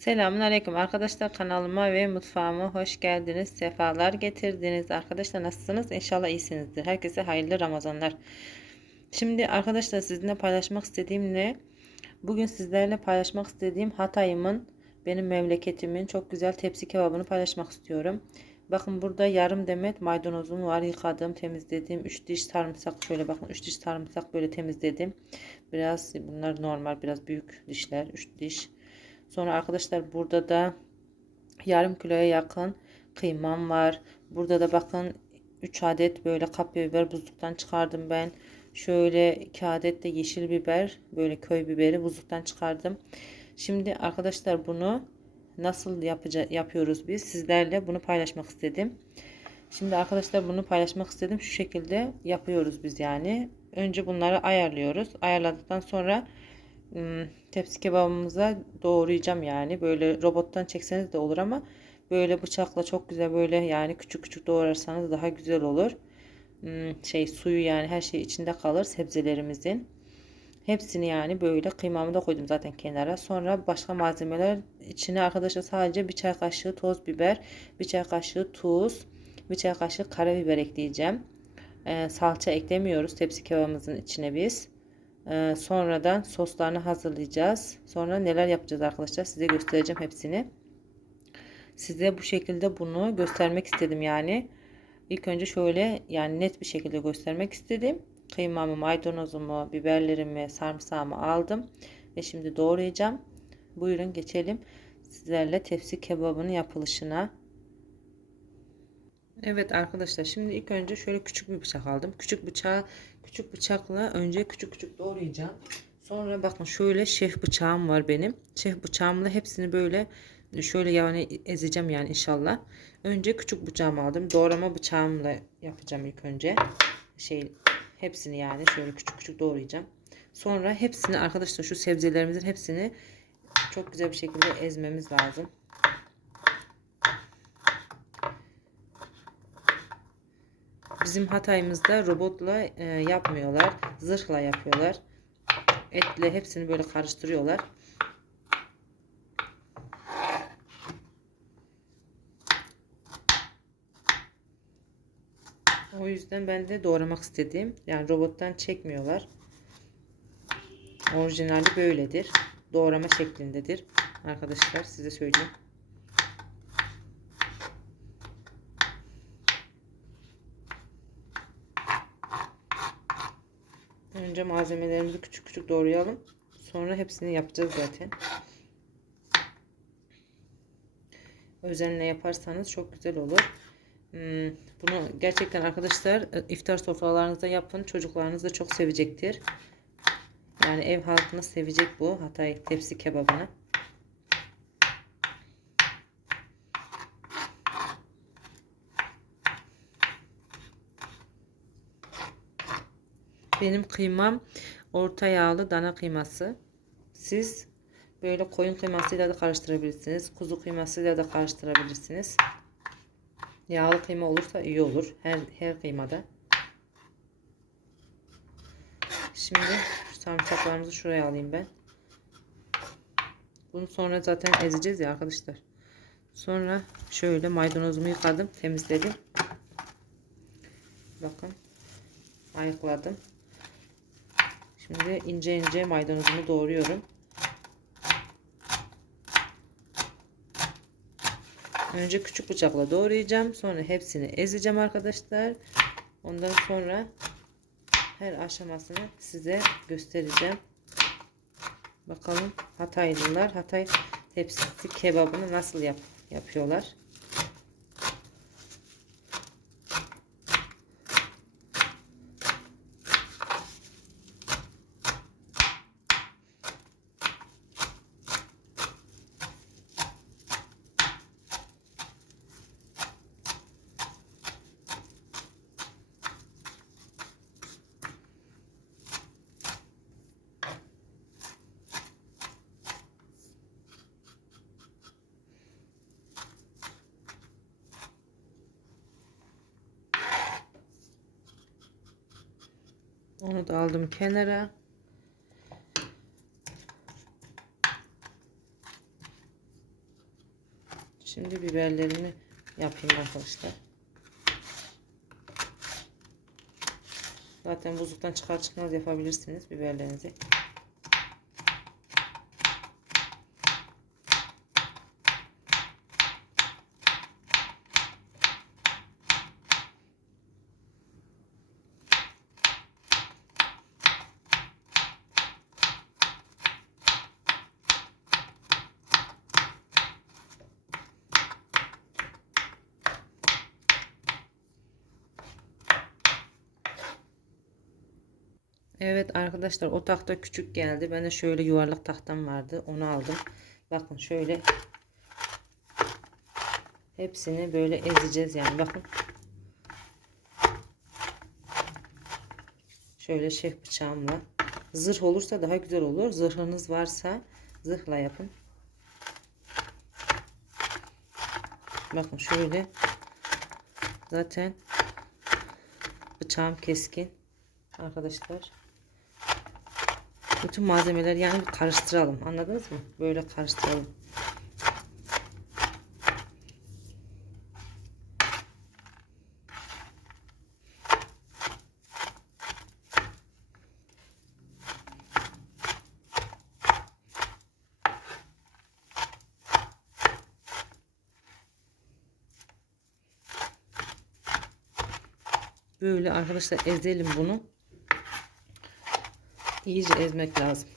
Selamun Aleyküm arkadaşlar kanalıma ve mutfağıma hoş geldiniz. Sefalar getirdiniz. Arkadaşlar nasılsınız? İnşallah iyisinizdir. Herkese hayırlı Ramazanlar. Şimdi arkadaşlar sizinle paylaşmak istediğim ne? Bugün sizlerle paylaşmak istediğim Hatay'ımın benim memleketimin çok güzel tepsi kebabını paylaşmak istiyorum. Bakın burada yarım demet maydanozum var. Yıkadım, temizledim. 3 diş sarımsak şöyle bakın 3 diş sarımsak böyle temizledim. Biraz bunlar normal biraz büyük dişler. 3 diş. Sonra arkadaşlar burada da yarım kiloya yakın kıymam var. Burada da bakın 3 adet böyle kapya biber buzluktan çıkardım ben. Şöyle 2 adet de yeşil biber böyle köy biberi buzluktan çıkardım. Şimdi arkadaşlar bunu nasıl yapıca yapıyoruz biz sizlerle bunu paylaşmak istedim. Şimdi arkadaşlar bunu paylaşmak istedim. Şu şekilde yapıyoruz biz yani. Önce bunları ayarlıyoruz. Ayarladıktan sonra tepsi kebabımıza doğrayacağım yani. Böyle robottan çekseniz de olur ama böyle bıçakla çok güzel böyle yani küçük küçük doğrarsanız daha güzel olur. Şey suyu yani her şey içinde kalır sebzelerimizin. Hepsini yani böyle kıymamı da koydum zaten kenara. Sonra başka malzemeler içine arkadaşlar sadece bir çay kaşığı toz biber, bir çay kaşığı tuz, bir çay kaşığı karabiber ekleyeceğim. Ee, salça eklemiyoruz tepsi kebabımızın içine biz. Ee, sonradan soslarını hazırlayacağız. Sonra neler yapacağız arkadaşlar size göstereceğim hepsini. Size bu şekilde bunu göstermek istedim yani. İlk önce şöyle yani net bir şekilde göstermek istedim. Kıymamı, maydanozumu, biberlerimi, sarımsağımı aldım. Ve şimdi doğrayacağım. Buyurun geçelim sizlerle tepsi kebabının yapılışına. Evet arkadaşlar şimdi ilk önce şöyle küçük bir bıçak aldım. Küçük bıçağı küçük bıçakla önce küçük küçük doğrayacağım. Sonra bakın şöyle şef bıçağım var benim. Şef bıçağımla hepsini böyle şöyle yani ezeceğim yani inşallah. Önce küçük bıçağımı aldım. Doğrama bıçağımla yapacağım ilk önce. Şey hepsini yani şöyle küçük küçük doğrayacağım. Sonra hepsini arkadaşlar şu sebzelerimizin hepsini çok güzel bir şekilde ezmemiz lazım. Bizim Hatay'ımızda robotla e, yapmıyorlar. Zırhla yapıyorlar. Etle hepsini böyle karıştırıyorlar. O yüzden ben de doğramak istedim. Yani robottan çekmiyorlar. Orijinali böyledir. Doğrama şeklindedir. Arkadaşlar size söyleyeyim. Önce malzemelerimizi küçük küçük doğrayalım. Sonra hepsini yapacağız zaten. Özenle yaparsanız çok güzel olur. Hmm, bunu gerçekten arkadaşlar e, iftar sofralarınızda yapın. Çocuklarınız da çok sevecektir. Yani ev halkını sevecek bu Hatay tepsi kebabını. Benim kıymam orta yağlı dana kıyması. Siz böyle koyun kıymasıyla da karıştırabilirsiniz. Kuzu kıymasıyla da karıştırabilirsiniz. Yağlı kıyma olursa iyi olur. Her, her kıymada. Şimdi sarımsaklarımızı şuraya alayım ben. Bunu sonra zaten ezeceğiz ya arkadaşlar. Sonra şöyle maydanozumu yıkadım, temizledim. Bakın. Ayıkladım. Şimdi ince ince maydanozumu doğruyorum. Önce küçük bıçakla doğrayacağım. Sonra hepsini ezeceğim arkadaşlar. Ondan sonra her aşamasını size göstereceğim. Bakalım Hataylılar Hatay tepsisi kebabını nasıl yap yapıyorlar. Onu da aldım kenara. Şimdi biberlerini yapayım arkadaşlar. Zaten buzluktan çıkar çıkmaz yapabilirsiniz biberlerinizi. Evet arkadaşlar o tahta küçük geldi. Ben de şöyle yuvarlak tahtam vardı. Onu aldım. Bakın şöyle hepsini böyle ezeceğiz yani. Bakın. Şöyle şef bıçağımla. Zırh olursa daha güzel olur. Zırhınız varsa zırhla yapın. Bakın şöyle. Zaten bıçağım keskin. Arkadaşlar. Bütün malzemeleri yani karıştıralım. Anladınız mı? Böyle karıştıralım. Böyle arkadaşlar ezelim bunu. İyice ezmek lazım.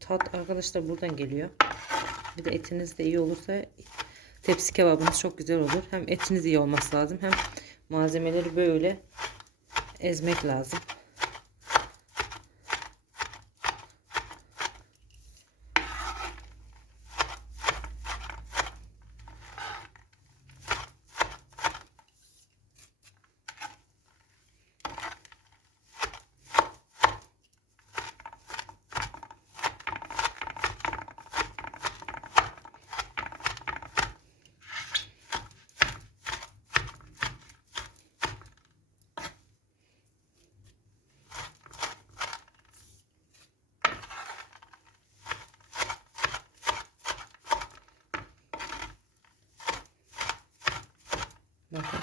Tat arkadaşlar buradan geliyor. Bir de etiniz de iyi olursa tepsi kebabınız çok güzel olur. Hem etiniz iyi olması lazım hem malzemeleri böyle ezmek lazım. Bakın.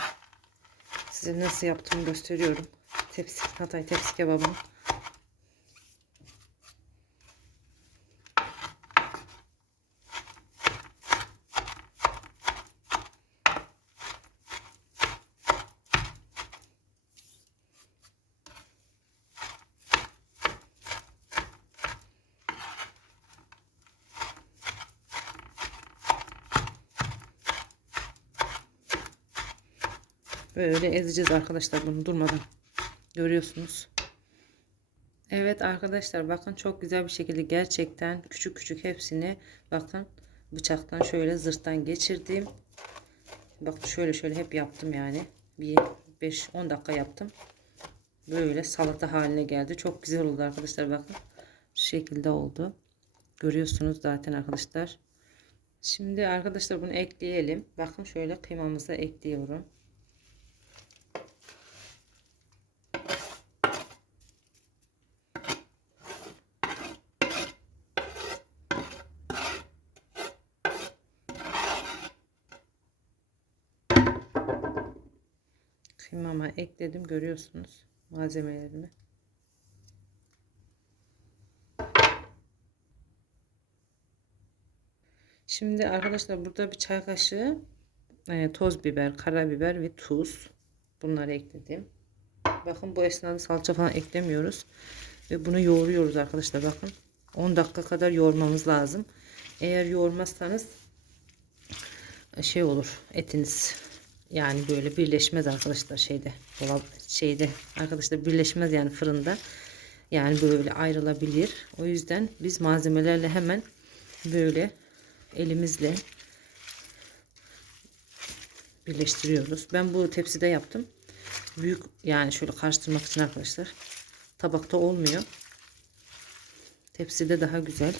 Size nasıl yaptığımı gösteriyorum. Tepsi, Hatay tepsi kebabını. Böyle ezeceğiz arkadaşlar bunu durmadan. Görüyorsunuz. Evet arkadaşlar bakın çok güzel bir şekilde gerçekten küçük küçük hepsini bakın bıçaktan şöyle zırttan geçirdim. Bakın şöyle şöyle hep yaptım yani. Bir 5-10 dakika yaptım. Böyle salata haline geldi. Çok güzel oldu arkadaşlar bakın. Şu şekilde oldu. Görüyorsunuz zaten arkadaşlar. Şimdi arkadaşlar bunu ekleyelim. Bakın şöyle kıymamızı ekliyorum. Kıymama ekledim görüyorsunuz malzemelerimi. Şimdi arkadaşlar burada bir çay kaşığı e, toz biber, karabiber ve tuz. Bunları ekledim. Bakın bu esnada salça falan eklemiyoruz. Ve bunu yoğuruyoruz arkadaşlar bakın. 10 dakika kadar yoğurmamız lazım. Eğer yoğurmazsanız şey olur etiniz yani böyle birleşmez arkadaşlar şeyde dolap şeyde arkadaşlar birleşmez yani fırında. Yani böyle ayrılabilir. O yüzden biz malzemelerle hemen böyle elimizle birleştiriyoruz. Ben bu tepside yaptım. Büyük yani şöyle karıştırmak için arkadaşlar. Tabakta olmuyor. Tepside daha güzel.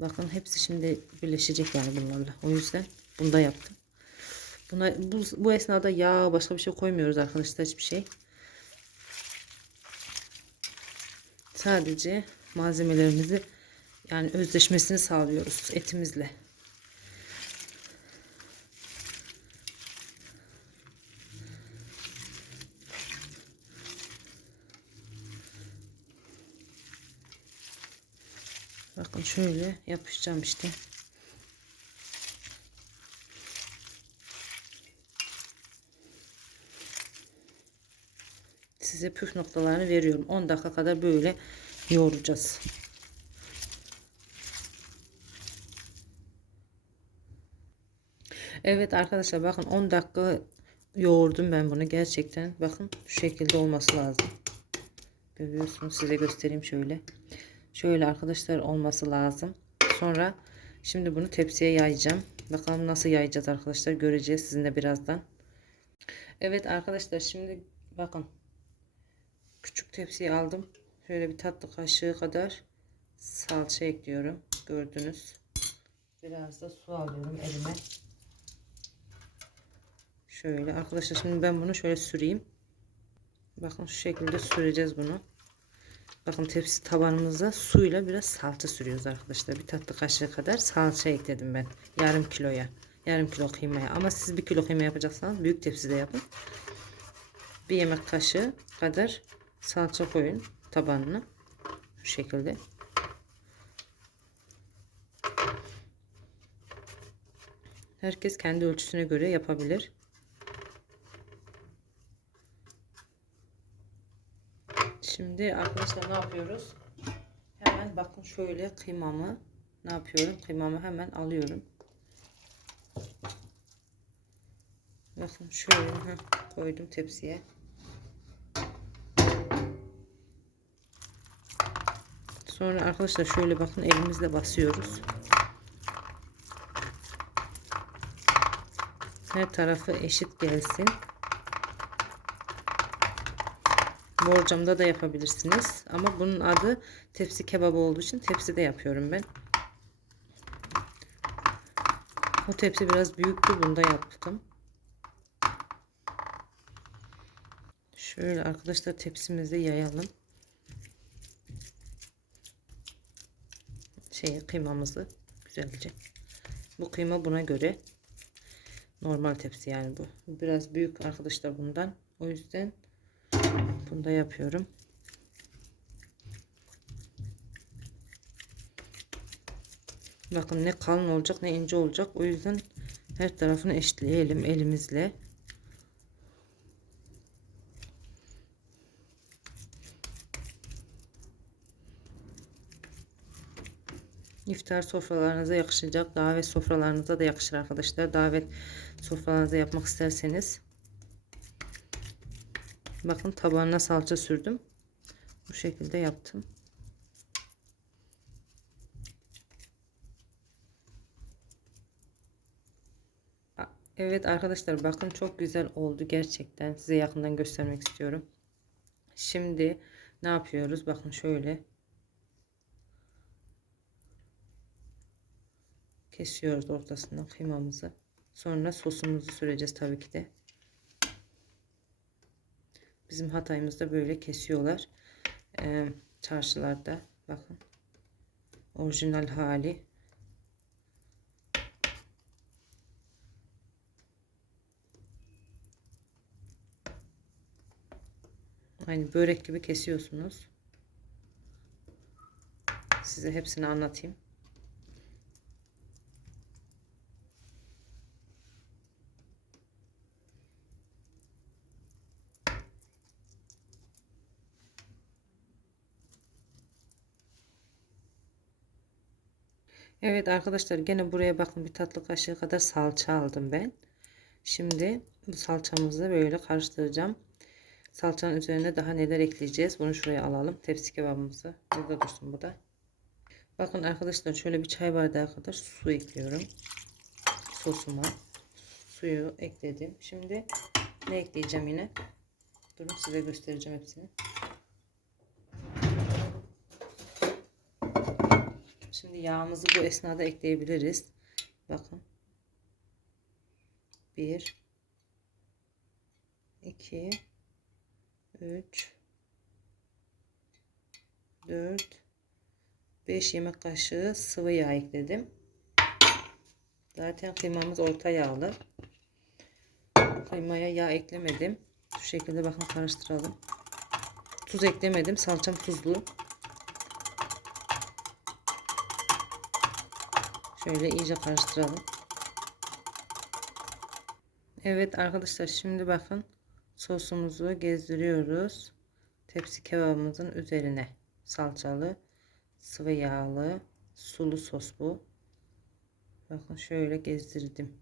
Bakın hepsi şimdi birleşecek yani bunlarla. O yüzden bunda yaptım Buna, bu, bu esnada yağ başka bir şey koymuyoruz arkadaşlar hiçbir şey. Sadece malzemelerimizi yani özleşmesini sağlıyoruz etimizle. Bakın şöyle yapışacağım işte. Size püf noktalarını veriyorum. 10 dakika kadar böyle yoğuracağız. Evet arkadaşlar bakın 10 dakika yoğurdum ben bunu gerçekten. Bakın şu şekilde olması lazım. Görüyorsunuz size göstereyim şöyle. Şöyle arkadaşlar olması lazım. Sonra şimdi bunu tepsiye yayacağım. Bakalım nasıl yayacağız arkadaşlar göreceğiz sizinle birazdan. Evet arkadaşlar şimdi bakın küçük tepsiyi aldım. Şöyle bir tatlı kaşığı kadar salça ekliyorum. Gördünüz. Biraz da su alıyorum elime. Şöyle arkadaşlar şimdi ben bunu şöyle süreyim. Bakın şu şekilde süreceğiz bunu. Bakın tepsi tabanımıza suyla biraz salça sürüyoruz arkadaşlar. Bir tatlı kaşığı kadar salça ekledim ben. Yarım kiloya. Yarım kilo kıymaya. Ama siz bir kilo kıyma yapacaksanız büyük tepside yapın. Bir yemek kaşığı kadar salça koyun tabanına. Şu şekilde. Herkes kendi ölçüsüne göre yapabilir. Şimdi arkadaşlar ne yapıyoruz? Hemen bakın şöyle kıymamı ne yapıyorum? Kıymamı hemen alıyorum. Bakın şöyle koydum tepsiye. Sonra arkadaşlar şöyle bakın elimizle basıyoruz. Her tarafı eşit gelsin. Borcamda da yapabilirsiniz. Ama bunun adı tepsi kebabı olduğu için tepside yapıyorum ben. O tepsi biraz büyüktü. Bunda yaptım. Şöyle arkadaşlar tepsimizi yayalım. Şey kıymamızı güzelce. Bu kıyma buna göre normal tepsi yani bu. Biraz büyük arkadaşlar bundan. O yüzden bunu da yapıyorum. Bakın ne kalın olacak ne ince olacak. O yüzden her tarafını eşitleyelim elimizle. İftar sofralarınıza yakışacak. Davet sofralarınıza da yakışır arkadaşlar. Davet sofralarınıza yapmak isterseniz. Bakın tabağına salça sürdüm. Bu şekilde yaptım. Evet arkadaşlar bakın çok güzel oldu gerçekten. Size yakından göstermek istiyorum. Şimdi ne yapıyoruz? Bakın şöyle. Kesiyoruz ortasından kıymamızı. Sonra sosumuzu süreceğiz tabii ki de. Bizim Hatay'ımızda böyle kesiyorlar. Ee, çarşılarda bakın. Orijinal hali. Aynı börek gibi kesiyorsunuz. Size hepsini anlatayım. Evet arkadaşlar gene buraya bakın bir tatlı kaşığı kadar salça aldım ben. Şimdi bu salçamızı böyle karıştıracağım. Salçanın üzerine daha neler ekleyeceğiz? Bunu şuraya alalım. Tepsi kebabımızı. Burada dursun bu da. Bakın arkadaşlar şöyle bir çay bardağı kadar su ekliyorum. Sosuma. Suyu ekledim. Şimdi ne ekleyeceğim yine? Durun size göstereceğim hepsini. Şimdi yağımızı bu esnada ekleyebiliriz. Bakın. 1 2 3 4 5 yemek kaşığı sıvı yağ ekledim. Zaten kıymamız orta yağlı. Kıymaya yağ eklemedim. Şu şekilde bakın karıştıralım. Tuz eklemedim. Salçam tuzlu. Şöyle iyice karıştıralım. Evet arkadaşlar şimdi bakın sosumuzu gezdiriyoruz. Tepsi kebabımızın üzerine salçalı, sıvı yağlı, sulu sos bu. Bakın şöyle gezdirdim.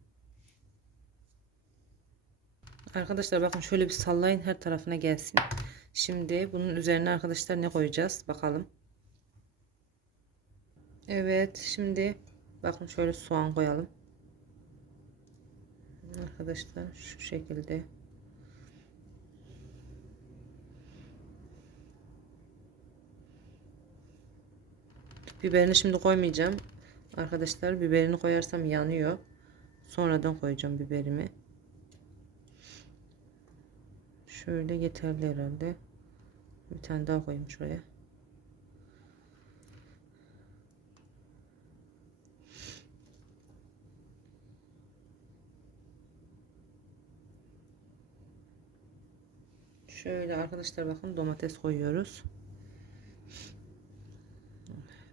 Arkadaşlar bakın şöyle bir sallayın her tarafına gelsin. Şimdi bunun üzerine arkadaşlar ne koyacağız bakalım. Evet şimdi bakın şöyle soğan koyalım. Arkadaşlar şu şekilde. Biberini şimdi koymayacağım. Arkadaşlar biberini koyarsam yanıyor. Sonradan koyacağım biberimi. Şöyle yeterli herhalde. Bir tane daha koyayım şuraya. Şöyle arkadaşlar bakın domates koyuyoruz.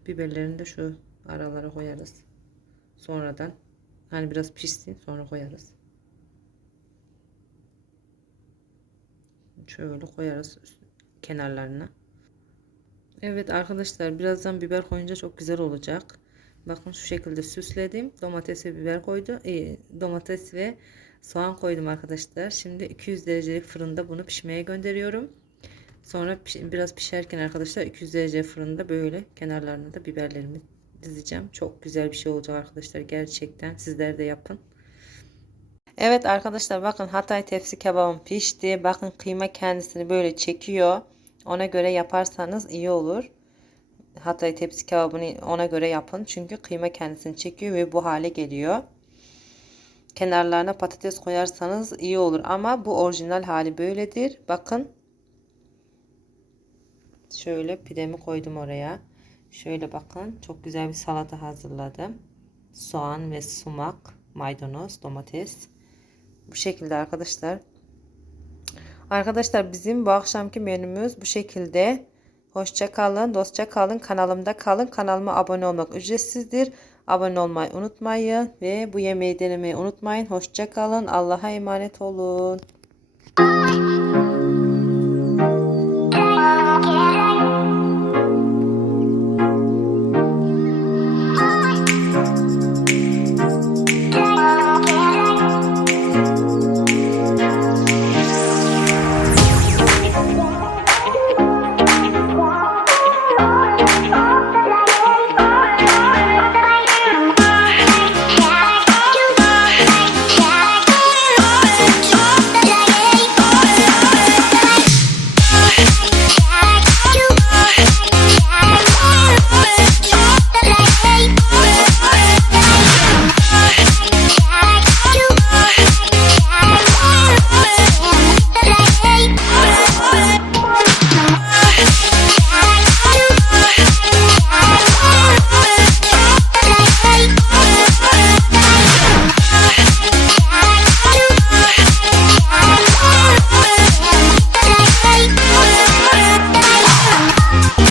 Biberlerini de şu aralara koyarız. Sonradan hani biraz pişsin sonra koyarız. Şöyle koyarız kenarlarına. Evet arkadaşlar birazdan biber koyunca çok güzel olacak. Bakın şu şekilde süsledim. Domates ve biber koydu. E, domates ve soğan koydum arkadaşlar. Şimdi 200 derecelik fırında bunu pişmeye gönderiyorum. Sonra biraz pişerken arkadaşlar 200 derece fırında böyle kenarlarına da biberlerimi dizeceğim. Çok güzel bir şey olacak arkadaşlar. Gerçekten sizler de yapın. Evet arkadaşlar bakın Hatay tepsi kebabım pişti. Bakın kıyma kendisini böyle çekiyor. Ona göre yaparsanız iyi olur. Hatay tepsi kebabını ona göre yapın. Çünkü kıyma kendisini çekiyor ve bu hale geliyor. Kenarlarına patates koyarsanız iyi olur. Ama bu orijinal hali böyledir. Bakın. Şöyle pidemi koydum oraya. Şöyle bakın. Çok güzel bir salata hazırladım. Soğan ve sumak, maydanoz, domates. Bu şekilde arkadaşlar. Arkadaşlar bizim bu akşamki menümüz bu şekilde. Hoşça kalın, dostça kalın, kanalımda kalın. Kanalıma abone olmak ücretsizdir. Abone olmayı unutmayın ve bu yemeği denemeyi unutmayın. Hoşça kalın. Allah'a emanet olun.